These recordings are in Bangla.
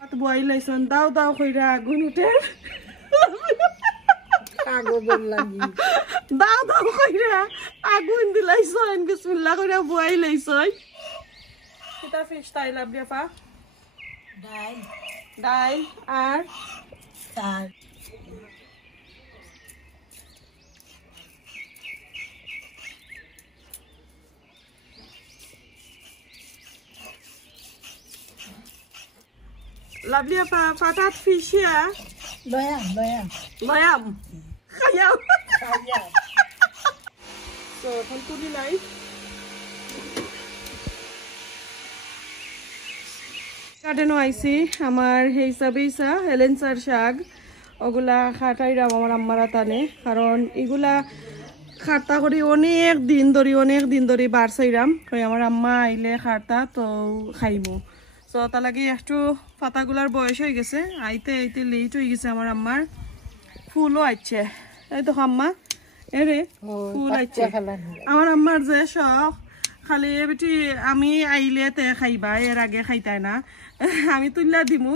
বইল লাইছন দাও দাও কইরা আগুন উঠে কাগজের লাগি দাও দাও কইরা আগুন দিলাইছন বিসমিল্লাহ কইরা বইল লাইছন কিতা ফিশ তাই লাবলিয়া পা ডাল আর তার লাবলিয়া পা পাটাত ফিশিয়া লয়াম খায়াম তো এখন তুলি লাই গার্ডেনও আইছি আমার সেই হিসাবেইসা হেলেন্সার শাক ওগুলা খাটাইরাম আমার আম্মারা টানে কারণ এগুলা খাটা করি অনেক দিন ধরে বার চাইরাম কই আমার আম্মা আইলে খাটা তো খাইমু তো তা লাগি একটু পাতাগুলার বয়স হয়ে গেছে আইতে আইতে লেট হয়ে গেছে আমার আম্মার ফুলও আইছে এই তো আম্মা এরে ফুল আইছে আমার আম্মার যে শখ খালি বেটি আমি আইলে তে খাইবা এর আগে খাইতাই না আমি তুললা দিমু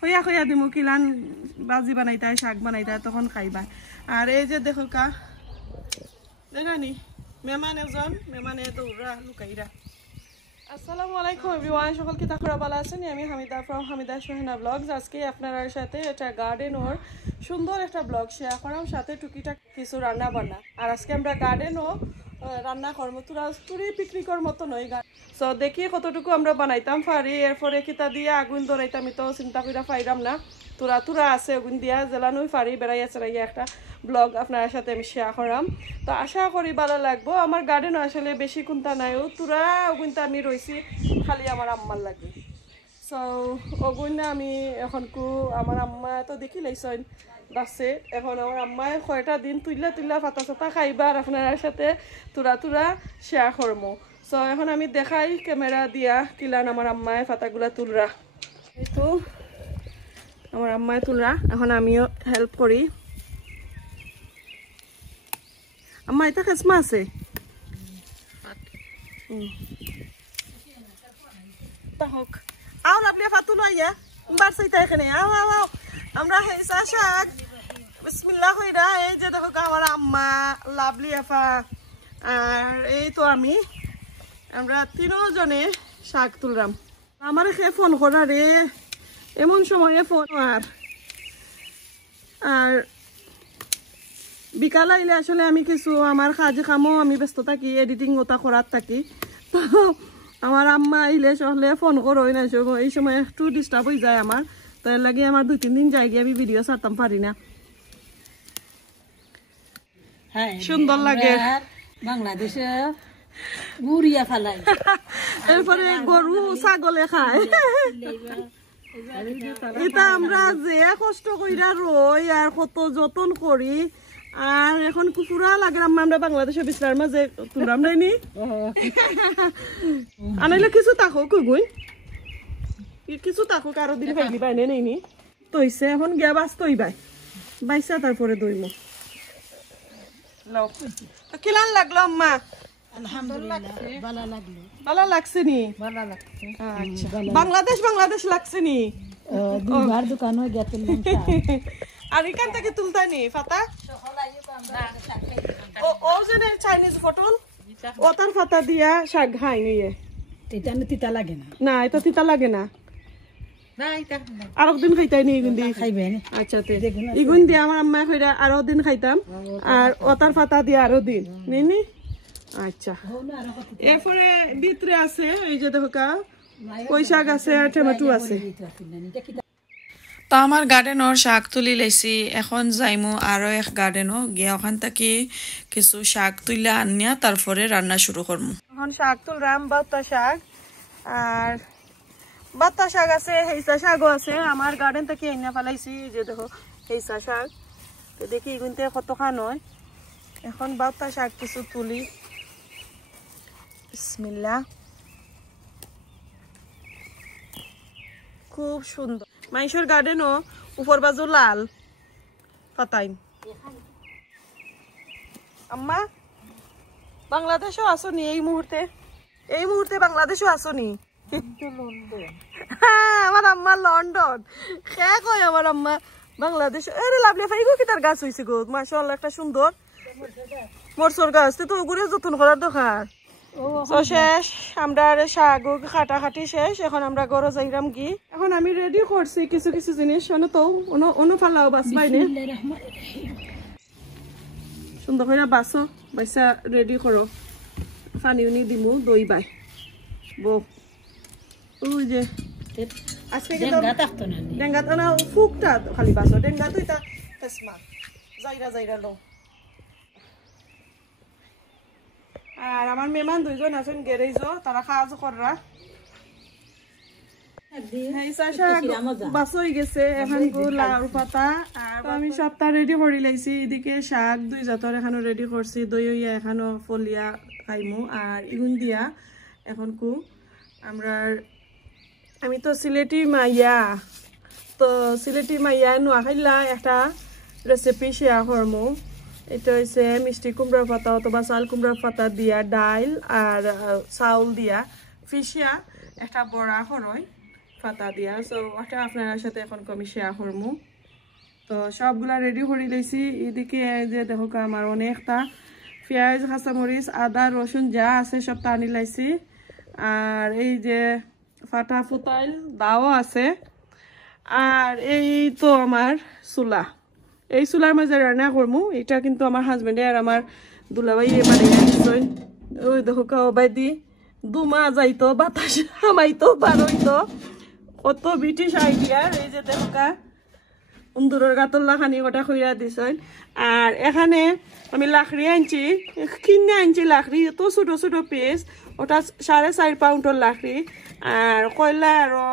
খয়া দিমু কিলান বাজি বানাইতাই শাক বানাইতাই তখন খাইবা আর এই যে দেখো কা দেখানি মেহমানে দৌড়া লুকাইরা আসসালামু আলাইকুম এভরিওয়ান সকল কি তাকরা ভালো আছেন আমি হামিদা ফ্রম হামিদা সোহেনা ব্লগস আজকে আপনাদের সাথে এটা গার্ডেন ওর সুন্দর একটা ব্লগ শেয়ার করাম সাথে টুকিটাক কিছু রান্না বান্না আর আজকে আমরা গার্ডেনও রান্না করবো তুরি পিকনিকের মতো নয় সো দেখি কতটুকু আমরা বানাইতাম পারি এরপরে কিতা দিয়ে আগুন ধরাইতাম তো চিন্তা করে পাইরাম না তুরা আছে আগুন দিয়া জ্বালানোই পারি বেড়াইয়া চেড়াইয়া একটা ব্লগ আপনার সাথে আমি শেয়ার করাম তো আশা করি ভালো লাগবো আমার গার্ডেন আসলে বেশি কোনটা নাইও তুরা ওগুনটা আমি রয়েছি খালি আমার আম্মার লাগে সো ওগুন আমি এখন আমার আম্মা তো দেখি লাইছেন বাসে এখন আমার আম্মায় কয়টা দিন তুইলা পাতা চাতা খাইবার আপনার সাথে তুরা শেয়ার করবো সো এখন আমি দেখাই ক্যামেরা দিয়া কিলান আমার আম্মায় পাতাগুলা তুলরা এই তো আমার আম্মায় তুলরা এখন আমিও হেল্প করি আম্মা এটা খেসমা আছে হোক আও লাবলিয়া ফাতুল আইয়া বার সাইতা এখানে আও আমরা হেসা শাক বিসমিল্লাহ কইরা এই যে দেখো আমার আম্মা লাবলিয়া ফা আর এই তো আমরা তিনজনে শাক তুললাম আমার খেয়ে ফোন করা রে এমন সময়ে ফোন আর বিকাল আইলে আসলে আমি কিছু আমার কাজে কামও আমি ব্যস্ত থাকি এডিটিং ওটা করার থাকি তো আমার আম্মা আইলে সহলে ফোন করোই না এই সময় একটু ডিস্টার্ব হয়ে যায় আমার তাই লাগে আমার 2-3 দিন যাই গিয়ে আমি ভিডিও ছাড়তাম পারি না সুন্দর লাগে বাংলাদেশে গুড়িয়া ফেলাই এরপরে গরু ছাগলে খায় এটা আমরা যে কষ্ট কইরা রই আর কত যতন করি আর এখন কুকুরা লাগে আমরা বাংলাদেশে বিশ্রার মাঝে তুললাম নাইনি আনাইলে কিছু তাকো কুগুই কিছু তাকো কারো দিন পাইলি বাইনে নেইনি তৈছে এখন গিয়া বাস তৈ বাইসা তারপরে দইম কিলান লাগলো আম্মা আলহামদুলিল্লাহ ভালো লাগছে নি আচ্ছা বাংলাদেশ লাগছে নি দুবার দোকানে গেছিলাম আর এখান থেকে তুলতানি ফাতা ও যে চাইনিজ ফটল ও তার ফাতা দিয়া শাক খাই নিয়ে তিতা লাগে না না এটা তিতা লাগে না আরো দিন খাইতাই নি ইগুন দিয়ে খাইবেন আচ্ছা ইগুন দিয়ে আমার আম্মা কইরা আরো দিন খাইতাম আর ও তার ফাতা দিয়ে আরো দিন নিনি আচ্ছা এরপরে ভিতরে আছে এই যে দেখো কা কই শাক আছে আর টমেটো আছে তো আমার গার্ডেনর শাক তুলি লাইছি এখন যাইমু আরো এক গার্ডেনও গিয়া ওখান থেকে কিছু শাক তুইলা আনিয়া তারপরে রান্না শুরু করবো এখন শাক তুললাম বাত্তা শাক আর বাত্তা শাক আছে হেসা শাকও আছে আমার গার্ডেন থেকে এনে ফেলাইছি যে দেখো হেসা শাক তো দেখি এগুনতে কত খান হয় এখন বাত্তা শাক কিছু তুলি বিসমিল্লাহ খুব সুন্দর মাইশোর গার্ডেনও উপর বাজু লাল পাতাইন আম্মা বাংলাদেশও আসনি এই মুহূর্তে বাংলাদেশও আসনি আমার আম্মা আম্মা লন্ডন খে কয় আমার আম্মা বাংলাদেশ আরে লাভলি ফাইগো কি তার গাছ হইছে গো মাশাআল্লাহ একটা সুন্দর মরসর গাছ তো ওগুলো যত্ন করার দরকার তো শেষ আমরা শাক খাটাখাটি শেষ এখন আমরা গরো যাইরাম কি এখন আমি রেডি করছি কিছু কিছু জিনিস তো অন্য ফালাও বাস বাইনে সুন্দর করে বাসো বাইসা রেডি করো পানি উনি দিমু দই বাই বো ওই যে আজকে ডেঙ্গা তো না ফুকটা খালি বাসো ডেঙ্গা তো এটা তেসমা যাইরা লো আর আমার মেহমান দুইজন আছেন গ্যারেজ তারা কাজ কররা বাসই গেছে এখন লাউর পাতা আর আমি সপ্তাহ রেডি করে লাইছি এদিকে শাক দুই জাতর এখানো রেডি করছি দই হইয়া এখানো ফলিয়া খাইমু আর ইগুন দিয়া এখন কু আমরা আমি তো সিলেটি মাইয়া নোয়াখাইলা একটা রেসিপি শেয়ার করমু এটা হচ্ছে মিষ্টি কুমড়ার পাতা অথবা চাল কুমড়ার পাতা দিয়া ডাইল আর চাউল দিয়া ফিসিয়া একটা বড়া করয় পাতা দিয়া সো ওটা আপনার সাথে এখন আমি শেয়ার করমু তো সবগুলা রেডি করে লাইছি এদিকে যে দেখো আমার অনেকটা পেঁয়াজ কাঁচামরিচ আদা রসুন যা আছে সব টানি লাইছি আর এই যে ফাটা ফুটাইল দাও আছে আর এই তো আমার চুলা এই চুলার মাঝে রান্না করমু এটা কিন্তু আমার হাজবেন্ডে আর আমার দুলাভাই বানাইয়া দিছেন ওই দেখো কাবাই দি দুমা যাইতো বাতাস হামাইতো বারইতো কত ব্রিটিশ আইডিয়া এই যে দেখো উন্দুরের গাতল্লা খানি গোটা খুঁড়া দিছেন আর এখানে আমি লাকড়ি আনছি কিনে আনছি লাকড়ি এত ছোট ছোট পিস ওটা 4.5 পাউন্ডের লাকড়ি আর কয়লা আরো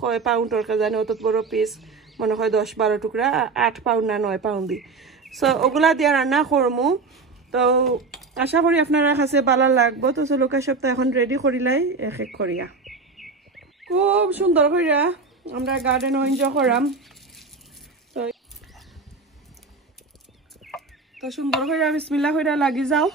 6 পাউন্ডের জানি অত বড় পিস মনে হয় 10-12 টুকরা 8 পাউন্ড না 9 পাউন্ড দি সো ওগুলা দিয়ে রান্না করমু তো আশা করি আপনারা কাছে ভালো লাগবো তো লোকের সপ্তাহ এখন রেডি করিলাই এক এক করিয়া খুব সুন্দর করিয়া আমরা গার্ডেন এনজয় করাম তো সুন্দর করিয়া বিসমিল্লাহ করিয়া লাগি যাও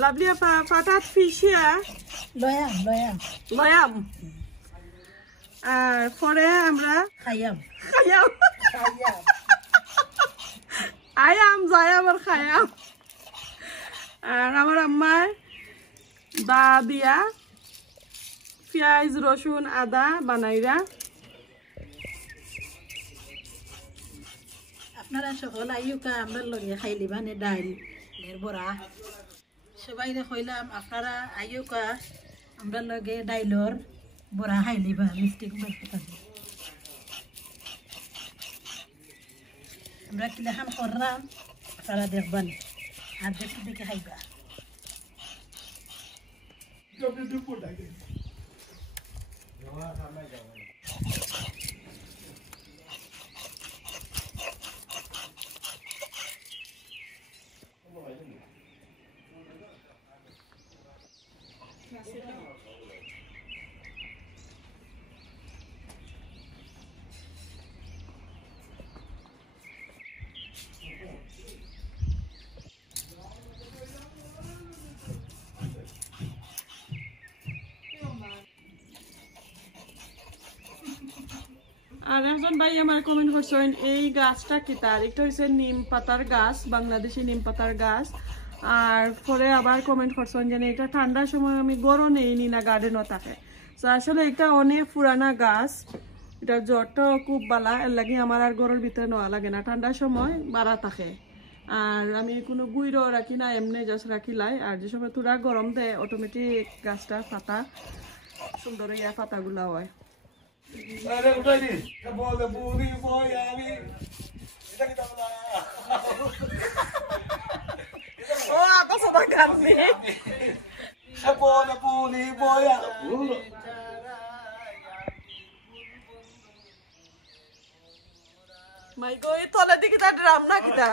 লাভলি পাতাত ফিশিয়া লয়াম আর পরে আমরা খাইয়াম আয়াম যায়াম আর খায়াম আর আমার আম্মার দা দিয়া পেঁয়াজ রসুন আদা বানাইরা আপনারা সকল আইউকা আমরা লগে খাইলি মানে ডাইল বড়া সবাই কইলাম আপনারা আইউকা আমরা লগে ডাইলর বড়া খাইলিবা মিষ্টি কুমড়ার পাতা আমরা কিলাখান করলাম আপনারা দেখবেন আর দেখে খাইবা আর একজন ভাই আমার কমেন্ট করছেন এই গাছটা কি তার একটা হচ্ছে নিম পাতার গাছ বাংলাদেশি নিম পাতার গাছ আর পরে আবার কমেন্ট করছেন যে এটা ঠান্ডার সময় আমি গরম নেইনি না গার্ডেনও থাকে তো আসলে এটা অনেক পুরানা গাছ এটা জ্বরটাও খুব বালা, এর লাগে আমার আর ঘরের ভিতরে নেওয়া লাগে না, ঠান্ডার সময় বাড়া থাকে। আর আমি কোনো গুঁড়ো রাখি না, এমনি জাস্ট রাখি লাই। আর যে সময় তুরা গরম দেয় অটোমেটিক গাছটা পাতা সুন্দর ইয়া পাতাগুলা হয়। ও আতা সদা গান নেই মাই গো, এই তলে দিকে তার ড্রাম না কিতা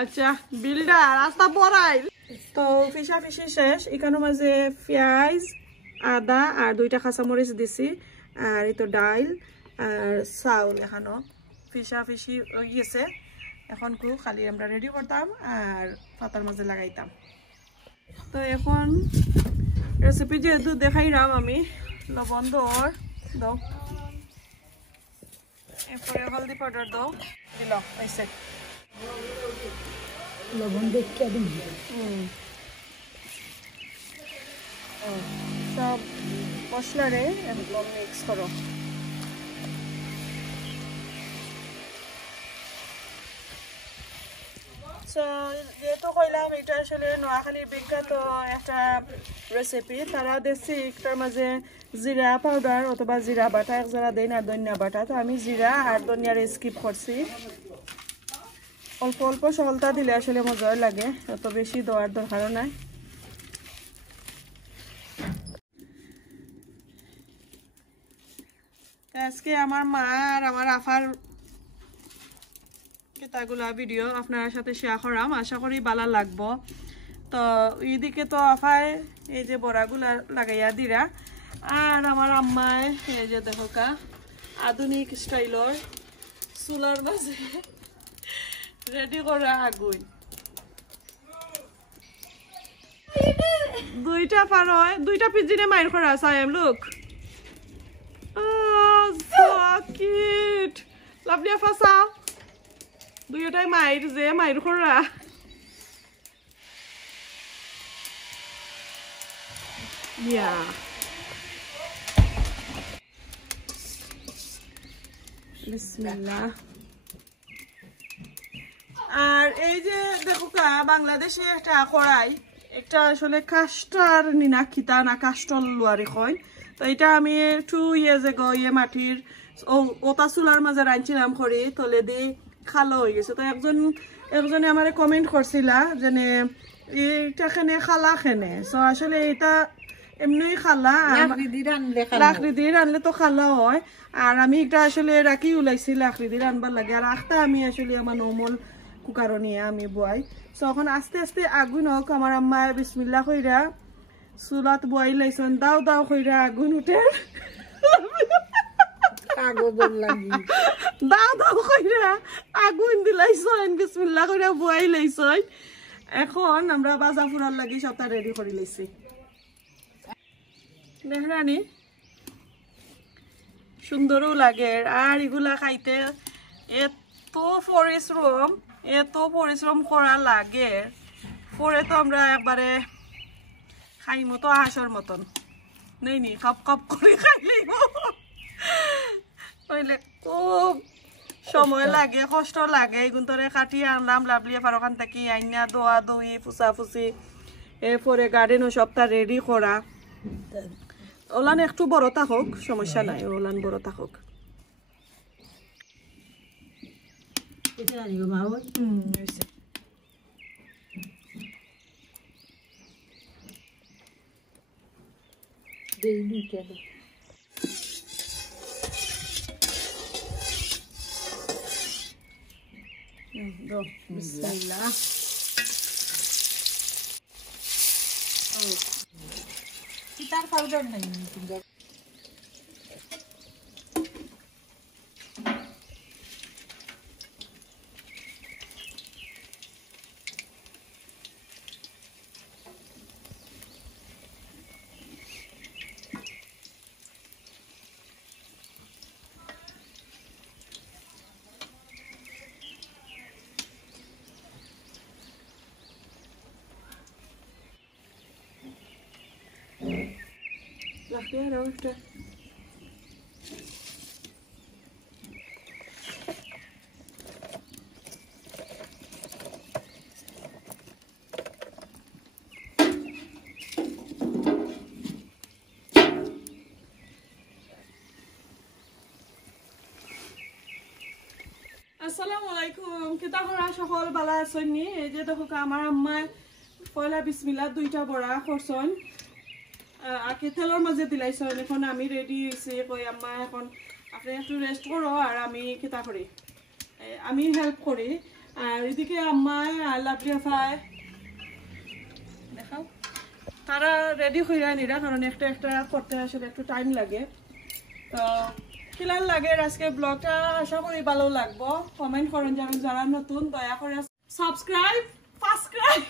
আচ্ছা বিলটা রাস্তা পড়াই তো ফিসা ফিসি শেষ। এখানে মাঝে পেঁয়াজ আদা আর 2টা কাঁচামরিচ দিছি, আর এই তো ডাইল আর চাউল এখানো ফিসা ফিসি গেছে। এখন কু খালি আমরা রেডি করতাম আর পাতার মাঝে লাগাইতাম। তো এখন রেসিপি যেহেতু দেখাইলাম আমি, লবণ দাও, এরপরে হলদি পাউডার দাও, দিল হয়েছে লবণ দেখে দিন। সব মশলারে একদম মিক্স করো। যেহেতু কইলাম এটা আসলে নোয়াখালীর বিখ্যাত একটা রেসিপি, তারা দেশি একটার মাঝে জিরা পাউডার অথবা জিরা বাটা এক যারা দেন আর ধনিয়া বাটা, তো আমি জিরা আর ধনিয়ার স্কিপ করছি। অল্প অল্প সলতা দিলে আসলে মজাই লাগে, এত বেশি দেওয়ার দরকারও নাই। আজকে আমার মা আর আমার আফার কেতাগুলা ভিডিও আপনার সাথে শেয়ার করাম, আশা করি ভালো লাগবো। তো এইদিকে তো আফায় এই যে বড়াগুলা লাগাইয়া দিরা, আর আমার আম্মায় এই যে দেখো কা আধুনিক স্টাইলর চুলার মাঝে রেডি করা আগুন। 2টা পার হয়, 2টা পিজিনে মাইর করা Saim look so cute, lovely আফা চাও 2টাই মাইর যে মাইর করা। Yeah. বিসমিল্লাহ। আর এই যে দেখো কা বাংলাদেশে একটা কড়াই, একটা আসলে কাস্টার নিনা খিতা না কাস্টল লুয়ারি কয়, তো এটা আমি 2 years ago মাটির ওটা চুলার মাঝে রাঁধছিলাম করি তলে দি খালো হয়ে গেছে। তো একজনে আমার কমেন্ট করছিলা যে এটা খেনে খালা খেনে, সো আসলে এটা এমনি খালা লাকড়ি দিয়ে রানলে তো খালা হয়। আর আমি এটা আসলে রাখি ওলাইছি লাকড়ি দিয়ে রানবার লাগে, আর আখটা আমি আসলে আমার নর্মাল কুকারও নিয়ে আমি বয়াই। সো এখন আস্তে আস্তে আগুন হোক, আমার আম্মা বিসমিল্লাহ কইরা চুলাত বয়াই লাইছেন, দাও দাও কইরা আগুন উঠে দাও দাও কইরা আগুন দিলাইছেন, বিসমিল্লাহ কইরা বয়াই লাইছেন। এখন আমরা বাজা ফুরার লাগি সবটা রেডি করে লাইছি। দেখরানি সুন্দরও লাগে, আর এগুলা খাইতে এত পরিশ্রম করা লাগে, পরে তো আমরা একবারে খাই মতো হাঁসর মতন নেই নি কাপ কাপ করে খাইলেই হইলে খুব সময় লাগে, কষ্ট লাগে। এগুন্তরে কাটিয়ে আনলাম লাভলিয়ে ফারখান থাকি আইনা দোয়া দই ফুসা ফুসি, এরপরে গার্ডেনও সবটা রেডি করা। ওলান একটু বড় থাকুক, সমস্যা নাই, ওলান বড় থাকুক। বিসমিল্লাহ। চিতার পাউডার নাই আরও একটা আসসালামু আলাইকুম কিতা করা সকল বালা আছেননি এই যে দেখো আমার আম্মা পয়লা বিসমিল্লাহ দুইটা বড়া করছেন আগে তেলের মাঝে দিলাইছেন এখন আমি রেডি হয়েছি কই আম্মা এখন আপনি একটু রেস্ট করো আর আমি কিতা করি আমি হেল্প করি আর এদিকে আম্মা লাভলি আফায় দেখাও তারা রেডি হইয়া নিরা কারণ একটা একটা করতে আসলে একটু টাইম লাগে তো কিলার লাগে আজকে ব্লগটা আশা করি ভালো লাগবো কমেন্ট করেন যাবেন যারা নতুন দয়া করে সাবস্ক্রাইব ফার্স্টক্রাইব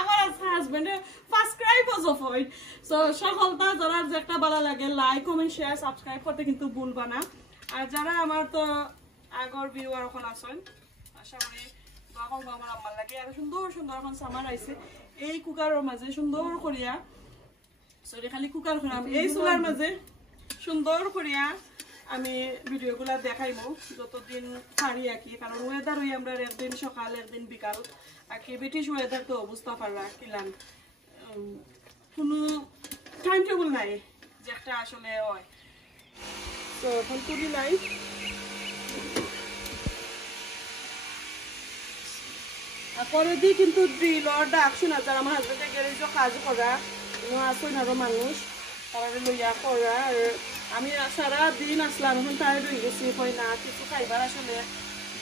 আমার হাজবেন্ডে ফার্স্টক্রাইব অফ হয় সো সকলটা যারা যে একটা ভালো লাগে লাইক কমেন্ট শেয়ার সাবস্ক্রাইব করতে কিন্তু ভুলবা না আর যারা আমার তো আগর ভিউয়ার এখন আছেন আশা করি দোয়া করবো আমার আম্মার লাগে আর সুন্দর সুন্দর এখন সামার আইছে এই কুকারের মাঝে সুন্দর করিয়া সরি খালি কুকার খারাপ এই চুলার মাঝে সুন্দর করিয়া আমি ভিডিওগুলা দেখাইমু যতদিন পারি আর কি কারণ ওয়েদার হই আমরা একদিন সকাল একদিন বিকাল আর কি ব্রিটিশ ওয়েদার তো বুঝতে পারলা কিলাম কোনো টাইম টেবিল নাই যে একটা আসলে হয় তো এখন তুলি নাই পরে দিয়ে কিন্তু ড্রিলর ডাকছুন আর যারা আমার হাজবেন্ডের গ্যারেজও কাজ করা আসুন আরো মানুষ তারা লইয়া করা আর আমি সারা দিন আসলাম এখন তাই রয়ে গেছি কই না কিছু খাইবার আসলে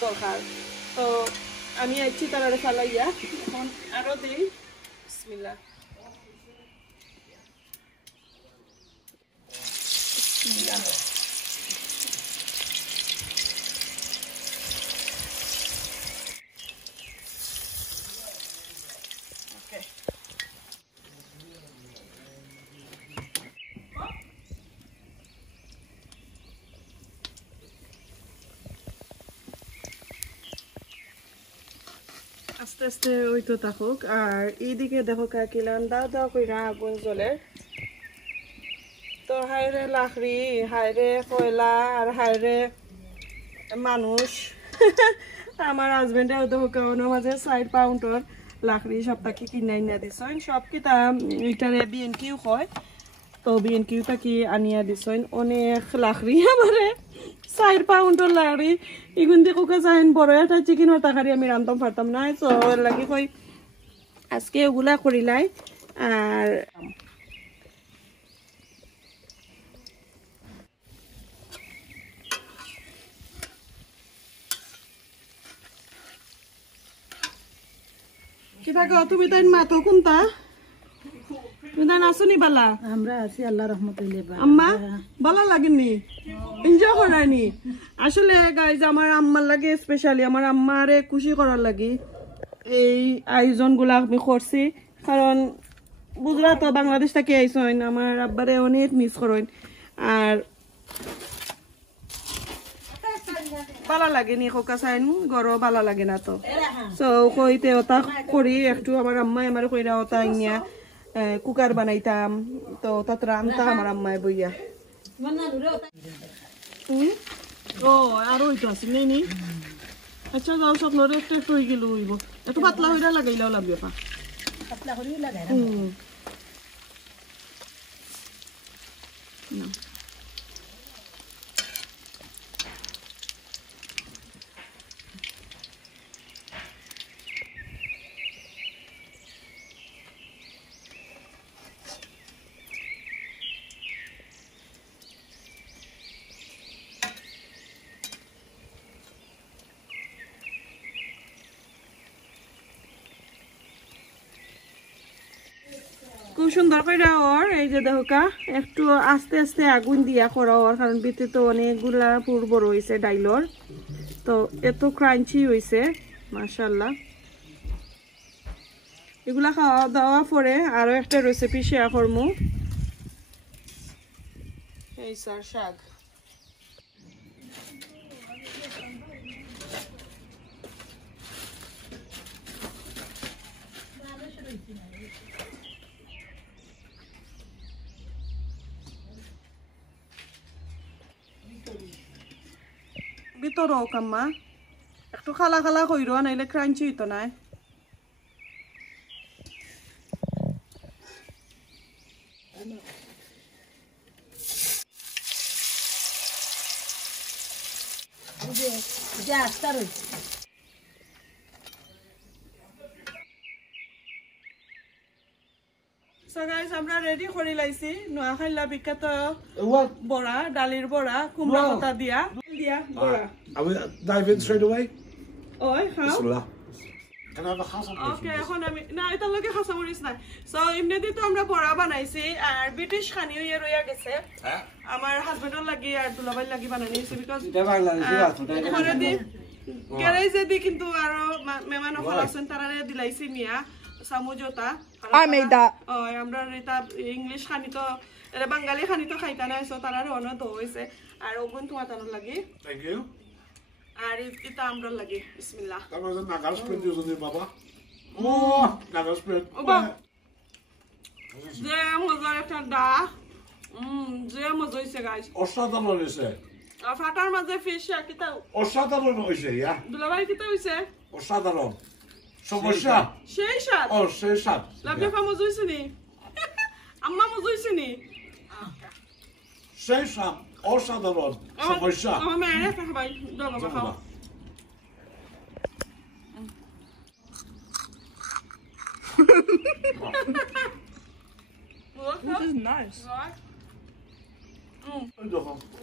দরকার তো আমি আইছি তারা ফালাইয়া এখন আরো দিই বিসমিল্লাহ বিসমিল্লাহ আস্তে আস্তে ওই তো থাকুক আর এইদিকে দেখো কাকিলাম দাও দাও কইরা আগুন জ্বলে তো হাইরে লাকড়ি হাইরে কয়লা আর হাইরে মানুষ আমার হাজবেন্ডে দেখো কাউনের মাঝে 4 পাউন্ডর লাকড়ি সপ্তাহে কিনাই না দিছেন সব কিতা এটারে বিএনকিউ হয় তো বিএনকিউ তাকি আনিয়া দিছেন অনেক লাকড়ি আমারে 4 পাউন্ডর লাকড়ি এগুন দিয়ে কোকা চাইন বড় একটা চিকেনের তরকারি আমি রান্ধতাম পারতাম না তো এর লাগি কই আজকে ওগুলা করিলাই আর কি থাকো তুমি তাই মাতো কোনটা তুমি তাই আসনি বালা আমরা আছি আল্লাহ রহমতুল্লাহ আম্মা ভালো লাগেনি এনজয় করানি আসলে গাইজ আমার আম্মার লাগে স্পেশালি আমার আম্মারে খুশি করার লাগি এই আয়োজনগুলা আমি করছি কারণ বুঝলা তো বাংলাদেশ থেকে আইসেন আমার আব্বারে অনেক মিস করেন আর ভালো লাগেনি কোকা চাইন গরো ভালো লাগে না তো সো কইতে ওটা করি একটু আমার আম্মাই আমার কইরা ওটা ইয়া কুকার বানাইতাম তো তাত রান্তাম আমার আম্মায় বইয়া ও আর ওই তো আছে নেই আচ্ছা যাও সব লড়ে একটু একটু হয়ে গেল হইব একটু পাতলা হইরা লাগাইলেও লাগবে পা পাতলা করে লাগাই না খুব সুন্দর করে ওর এই যে দেখোকা একটু আস্তে আস্তে আগুন দিয়া করা ওর কারণ ভিতরে তো অনেকগুলা পূর্ব রয়েছে ডাইলর তো এত ক্রাঞ্চি হয়েছে মাশাআল্লাহ এগুলা খাওয়া দাওয়া পরে আরো একটা রেসিপি শেয়ার করবো এই স্যার শাক তো রোক আম্মা একটু খালা খালা কইরো নাইলে ক্রাঞ্চি হইতো না যে আস্তা রয়েছে সো গাইস আমরা রেডি করে লাইছি নোয়াখাইলা বিখ্যাত বড়া ডালির বড়া কুমড়া পাতা দিয়া বড়া I will dive in straight away. ওই খাও Bismillah. Can I have a khas on ওকে এখন আমি না এটা লগে খাসা মরিস না সো এমনিতে তো আমরা বড়া বানাইছি আর ব্রিটিশ খানিও ইয়ে রইয়া গেছে আমার হাজবেন্ডর লাগি আর দুলাভাই লাগি বানাইছি বিকজ এটা বাংলাদেশি বাসুটা পরে দি গ্যারেজে দি কিন্তু আরো মেহমান অফার আছেন তারারে দিলাইছি মিয়া সামুজতা আমেদা ওই আমরা এটা ইংলিশ খানি তো এটা বাঙালি খানি তো খাইতা না সো তারারে অন্য তো হইছে আর ওগুন তোমাতানোর লাগি Thank you. আর এটা আমরা লাগি বিসমিল্লাহ That was a Nagal spread using it, Baba. Oh, Nagal spread. ওবা যে মজার একটা ডা যে মজা হইছে গাইস Oshadaron is it? আর ফাটার মাঝে ফিশ কিতা Oshadaron is it, yeah? দুলাভাই কিতা হইছে Oshadaron. Somosha. সেই সাত Oh, say shot. লাভলে ফা মজা হইছে নি আম্মা মজা হইছে নি Say shot. Oshadaron. Somosha. আমার মেয়ে খাই ভাই দাও খাও This is nice.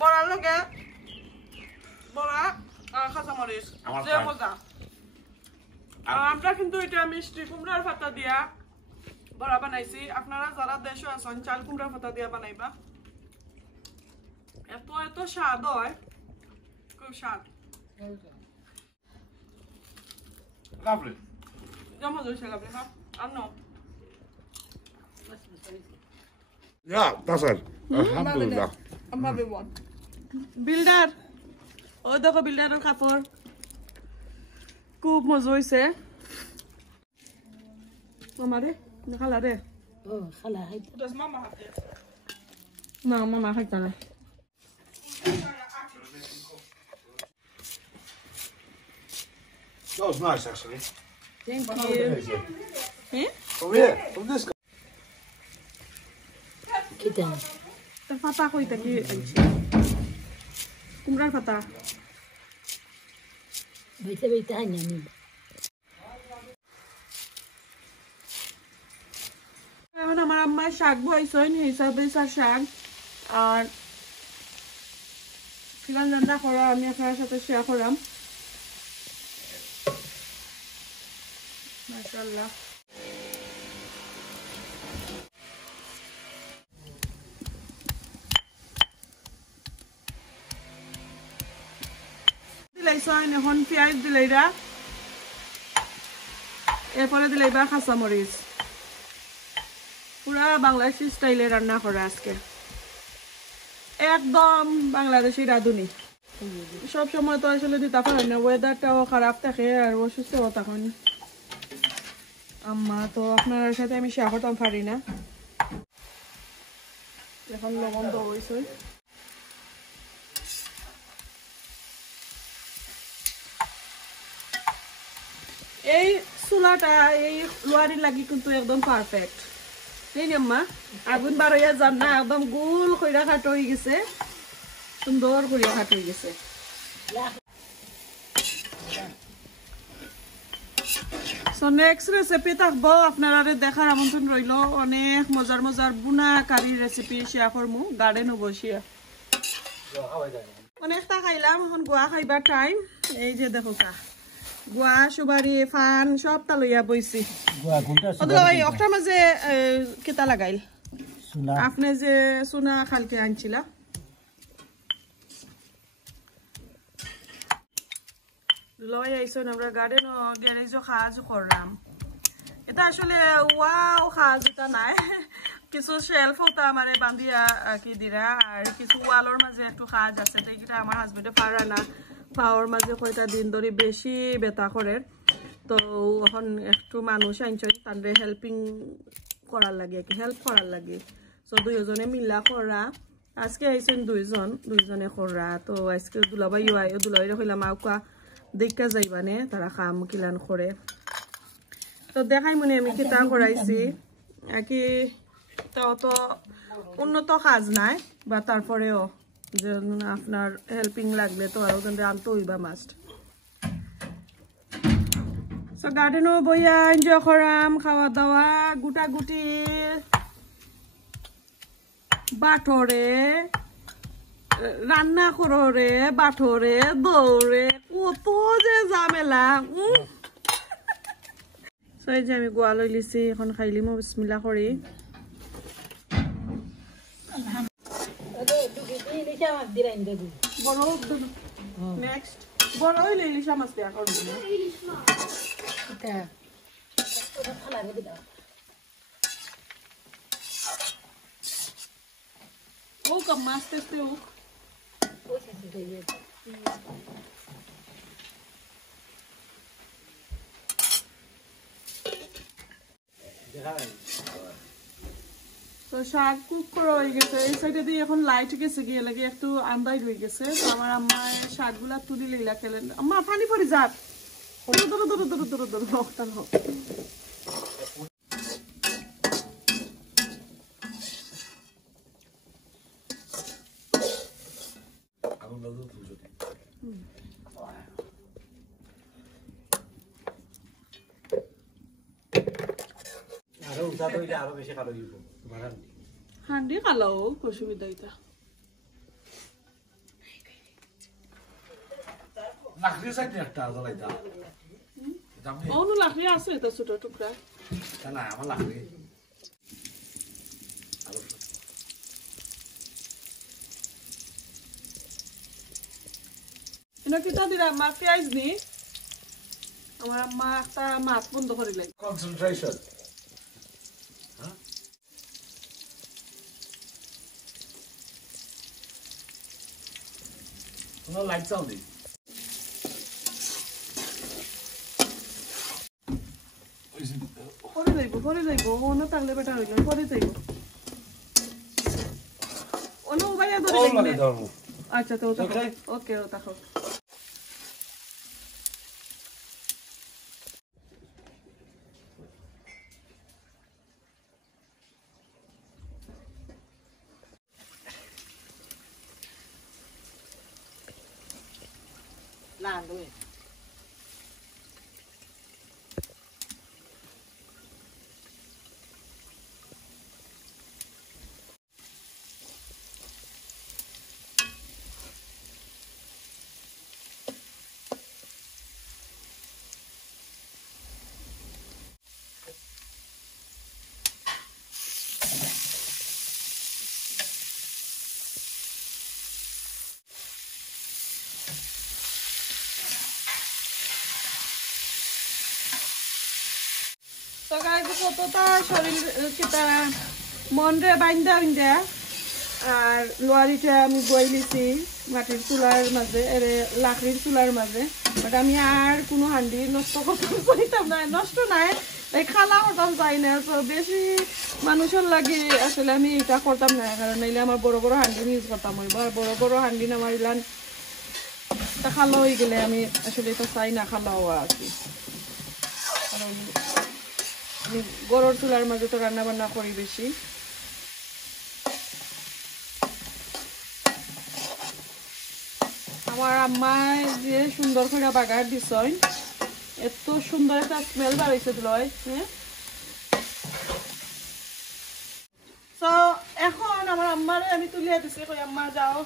বড়ার লগে বড়া আর খাসা মরিচ আমার যে খাই। মজা আর আমরা কিন্তু এটা মিষ্টি কুমড়ার পাতা দিয়া বড়া বানাইছি আপনারা যারা দেশে আছেন চাল কুমড়ার পাতা দিয়া বানাইবা এত এত স্বাদ হয় খুব স্বাদ Lovely. যেমন হয়েছে লাগবে হ্যাঁ আর ন Yeah, that's it. Alhamdulillah. I'm having one. Builder ওই দেখো বিল্ডারের কাপড় খুব মজা হয়েছে মামারে খালা রে ও খালা খাইতে Does mama have it? না মামা খাইতা না That was nice, actually. Thank হ্যাঁ From here, from this guy. কিতা তার পাতা কইতা কি আনছি কুমড়ার পাতা বইতে বইতে আনি আমি এখন আমার আম্মা শাক বইছেন হিসাবে শাক আর কিমান রান্না করা আমি আপনার সাথে শেয়ার করলাম মাশাআল্লাহ দিলাইছেন এখন পেঁয়াজ দিলাইরা এরপরে দিলাইবা খাসা মরিচ পুরা বাংলাদেশি স্টাইলে রান্না করে আজকে একদম বাংলাদেশি রাঁধুনি সব সময় তো আসলে দিতে পারেন না ওয়েদারটাও খারাপ থাকে আর অসুস্থও তখন আম্মা তো আপনার সাথে আমি শেয়ার করতাম পারি না এখন লবণ তো হয়েছে এই চুলাটা এই লোয়ারি লাগি কিন্তু একদম পারফেক্ট এই আম্মা আগুন বার হইয়া যান না একদম গোল কইরা খাট হয়ে গেছে সুন্দর কইরা খাট হয়ে গেছে সো নেক্সট রেসিপি থাকবো আপনারা দেখার আমন্ত্রণ রইল অনেক মজার মজার বুনা কারি রেসিপি শেয়ার করমু গার্ডেনও বসিয়া অনেকটা খাইলাম এখন গোয়া খাইবার টাইম এই যে দেখো কা গোয়া সুবারি ফান সবটা লইয়া বইছি ওটার মাঝে কেতা লাগাইল আপনি যে সোনা খালকে আনছিলা লই আইসন আমরা গার্ডেন গ্যারেজও খাওয়াজ করলাম এটা আসলে ওয়াও খাওয়াজ এটা নাই কিছু শেলফ ওটা আমার বান্ধিয়া কি দিরা আর কিছু ওয়ালর মাঝে একটু খাওয়াজ আছে এইটা আমার হাজবেন্ডে পারা না পাওয়ার মাঝে কয়টা দিন ধরে বেশি ব্যথা করে তো এখন একটু মানুষ আনছেন তাদের হেল্পিং করার লাগে হেল্প করার লাগে সো দুইজনে মিলা করা আজকে আইছেন দুইজনে খররা তো আজকে দুলাভাইও আইও দুলাভাইরে কইলাম আউকা দেখা যাইবানে তারা খাম কিলান করে তো দেখাই মনে আমি কিতা করাইছি কি তো উন্নত কাজ নাই বা তারপরেও যে আপনার হেল্পিং লাগলে তো আরো আনতে হইবা মাস্ট সো গার্ডেনও বইয়া এনজয় করাম খাওয়া দাওয়া গুটা গুটি বাটরে রান্না করে বাটরে দৌড়ে কত যে ঝামেলা এই যে আমি গোয়া লই লিছি এখন খাইলিম বিসমিল্লাহ করি নেক্সট বড় হইলে ইলিশা মাছ দেয়া করবো না ও কম মাছ তেস্তে ও তো শাক কুক করা হয়ে গেছে এই সাইডে দিয়ে এখন লাইট গেছে গিয়ে লাগে একটু আন্দাই রয়ে গেছে তো আমার আম্মা শাকগুলা তুলি লইলা খেলেন আম্মা পানি পড়ে যাক ধরো ধরো ধরো ধরো ধরো রক্তান হোক হান্ডি খালাও অসুবিধা এটা লাকড়ি সাইডে একটা জ্বালাইতা অন্য লাকড়ি আছে তো ছোট টুকরা না আমার লাকড়ি এটা কিতা দিলা মা পেঁয়াজ নি আমার আম্মা একটা মাছ বন্ধ করে লাই কনসেন্ট্রেশন কোনো লাইট চাও নেই করে যাইব অন্য থাকলে বেটার হইল করে যাইব অন্য উবাইয়া ধরে আচ্ছা তো ওকে ও তাকো না দুই তো গাইজ কতটা শরীর কিতা মন রে বাইন্দা বাইন্দা আর লোয়ারিটা আমি বই লিছি মাটির চুলার মাঝে এরে লাকড়ির চুলার মাঝে বাট আমি আর কোনো হান্ডি নষ্ট করিতাম না নষ্ট নাই এই খালা হতাম চাই না তো বেশি মানুষের লাগে আসলে আমি এটা করতাম না কারণ নাইলে আমার বড় বড় হান্ডি ইউজ করতাম হইব আর বড় বড় হান্ডি না মারিলাম তা খালা হয়ে গেলে আমি আসলে এটা চাই না খালা হওয়া আর কি কারণ গরুর চুলার মাঝে তো রান্না বান্না করি বেশি আমার আম্মা যে সুন্দর করে বাগার দিছয় এত সুন্দর একটা স্মেল বাড়াইছে দিলয় হ্যাঁ তো এখন আমার আম্মারে আমি তুলিয়া দিছি কই আম্মা যাও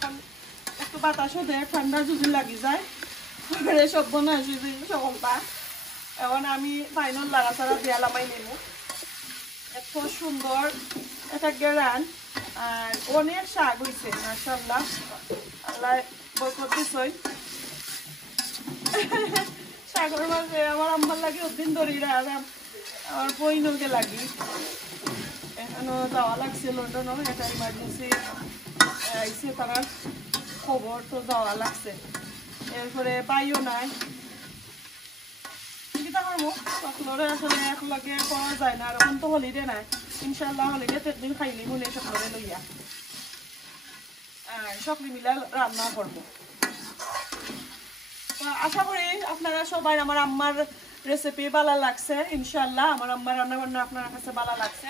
একটু বাতাসও দেয় ঠান্ডা যদি লাগি যায় সব বনাইছি সকলটা এখন আমি ফাইনাল লাগাছাড়া দিয়া লামাই নেব এত সুন্দর একটা গেরান আর অনেক শাক হয়েছে মাশাআল্লাহ আল্লাহ বরকত দিছই শাকের মাঝে আমার আম্মার লাগে দিন ধরে আমার বইনকে লাগি এখনো যাওয়া লাগছে লন্ডনও একটা ইমার্জেন্সি আইসে তারা খবর তো যাওয়া লাগছে এরপরে পাইও নাই আসলে একলগে করা যায় না আর এখন তো হলিডে নাই ইনশাল্লাহ হলিডে একদিন খাইলি মনে সকলে লইয়া সকলে মিলে রান্না করবো। তো আশা করি আপনারা সবাই আমার আম্মার রেসিপি ভালো লাগছে। ইনশাল্লাহ আমার আম্মার রান্না বান্না আপনার কাছে ভালো লাগছে।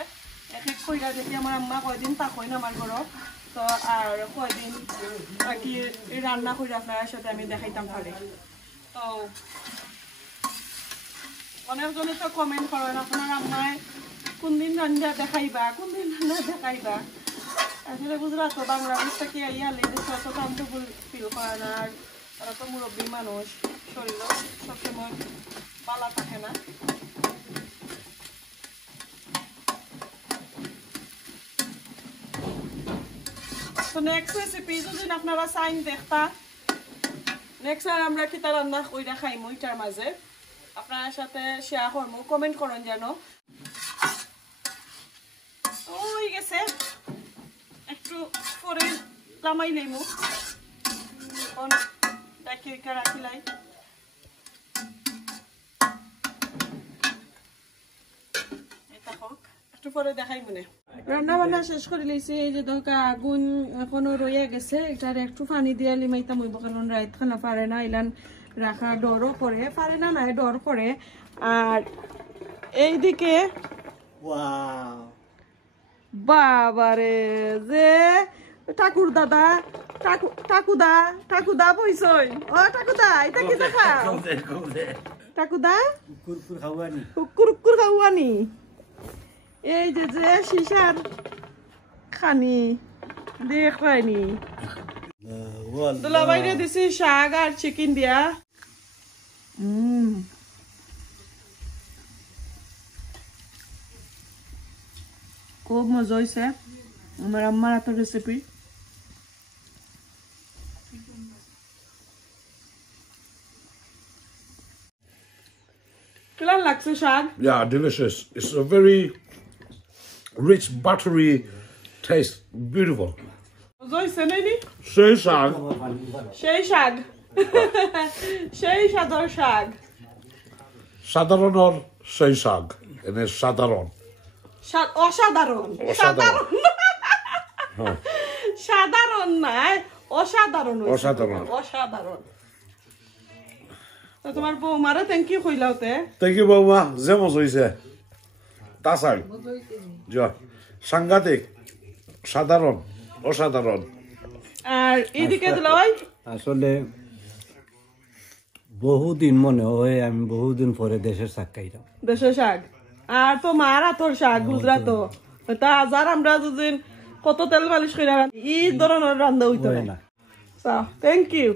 এক এক কইরা দেখি আমার আম্মা কয়দিন থাকই না আমার ঘরও, তো আর কয়দিন আর কি রান্না করে আপনার সাথে আমি দেখাইতাম পারি। তো অনেকজনে তো কমেন্ট করেন আপনার আম্মায় কোন দিন রান্না দেখাইবা, কোন দিন রান্না দেখাইবা। আসলে গুজরাট তো বাংলাদেশ থেকে ইয়ালে অত কমফর্টেবল ফিল করে না, আর ওরা তো মুরব্বী মানুষ, শরীরও সবসময় পালা থাকে না। তো নেক্সট রেসিপি যদি আপনারা চাইন দেখতা, নেক্সট আর আমরা কিতা রান্না কইরা খাইমু এটার মাঝে আপনার সাথে শেয়ার করবো, কমেন্ট করেন যেন। ওই গেছে একটু পরে লামাই লইমু, এখন ডাকিয়ে রাখিলাই। এটা হোক, একটু পরে দেখাই মনে। রান্না বান্না শেষ করে লইছি, এই যে দরকা আগুন এখনো রয়ে গেছে, এটার একটু পানি দিয়ে লিমাইতাম হইব, কারণ রাইত খানা পারে না, ইলান রাখা ডরও করে, পারে না নাই ডর করে। আর এইদিকে বাবারে যে ঠাকুর দাদা ঠাকুদা বইছই, ও ঠাকুদা এটা কি দেখা ঠাকুদা কুকুর খাওয়ানি, এই যে যে শিশার খানি দেখায়নি দুলাভাইরে দিছি শাক আর চিকেন দিয়া। খুব মজা হয়েছে আমার আম্মার হাতের রেসিপি। কেমন লাগছে শাক? Yeah, delicious. It's a very rich, buttery taste. Beautiful. মজা হয়েছে নাইনি? Say shag. সেই শাক সেই সাদর শাক, সাধারণ or say shag. And it's সাধারণ. অসাধারণ সাধারণ সাধারণ নাই, অসাধারণ অসাধারণ। অসাধারণ। তো তোমার বৌমারে থ্যাংক ইউ কইলাওতে। Thank you, বৌমা। যে মজা হয়েছে। তাছাড়া যা সাংঘাতিক, সাধারণ, অসাধারণ। আর এইদিকে দুলাভাই আসলে বহুদিন মনে হয় আমি বহুদিন পরে দেশের শাক খাইলাম। দেশের শাক আর তো মার হাতর শাক গুজরাট, তা হাজার আমরা দুদিন কত তেল মালিশ করে এই ধরনের রান্না হইতো না। Thank you.